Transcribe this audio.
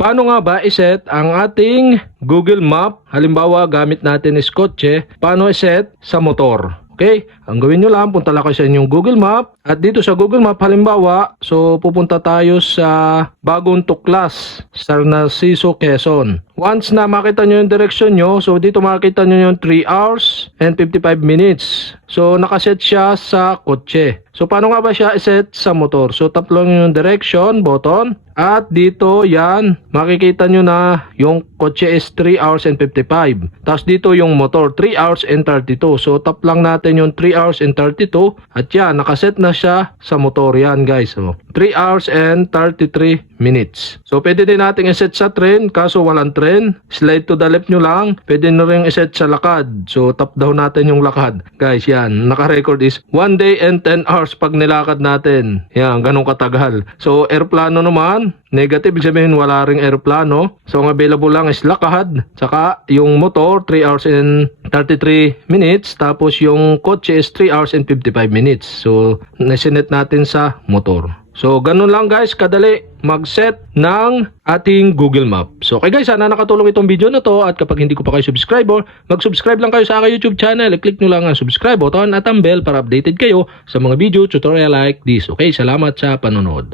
paano nga ba iset ang ating Google Map? Halimbawa, gamit natin is kotse. Paano iset sa motor? Okay, ang gawin nyo lang, punta lang kayo sa inyong Google Map. At dito sa Google Map, halimbawa, so pupunta tayo sa Bagong Tuklas, sa Narciso, Quezon. Once na makita nyo yung direction nyo, so dito makita nyo yung 3 hours and 55 minutes. So nakaset siya sa kotse. So paano nga ba siya iset sa motor? So tap lang yung direction button. At dito yan, makikita nyo na yung kotse is 3 hours and 55. Tapos dito yung motor, 3 hours and 32. So tap lang natin yung 3 hours and 32. At yan, nakaset na siya sa motor yan guys. So 3 hours and 33 minutes. So pwede din natin iset sa train, kaso walang train. Slide to the left nyo lang. Pwede na rin iset sa lakad. So tap down natin yung lakad. Guys yan, naka-record is 1 day and 10 hours pag nilakad natin. Yan, ganun katagal. So airplano naman, negative, ibig sabihin wala ring aeroplano. So ang available lang is lakad. Saka yung motor 3 hours and 33 minutes. Tapos yung kotse is 3 hours and 55 minutes. So nasinet natin sa motor. So ganun lang guys, kadali mag-set ng ating Google Map. So okay guys, sana nakatulong itong video na to. At kapag hindi ko pa kayo subscriber, mag-subscribe lang kayo sa aking YouTube channel. I-click nyo lang ang subscribe button at ang bell para updated kayo sa mga video tutorial like this. Okay, salamat sa panonood.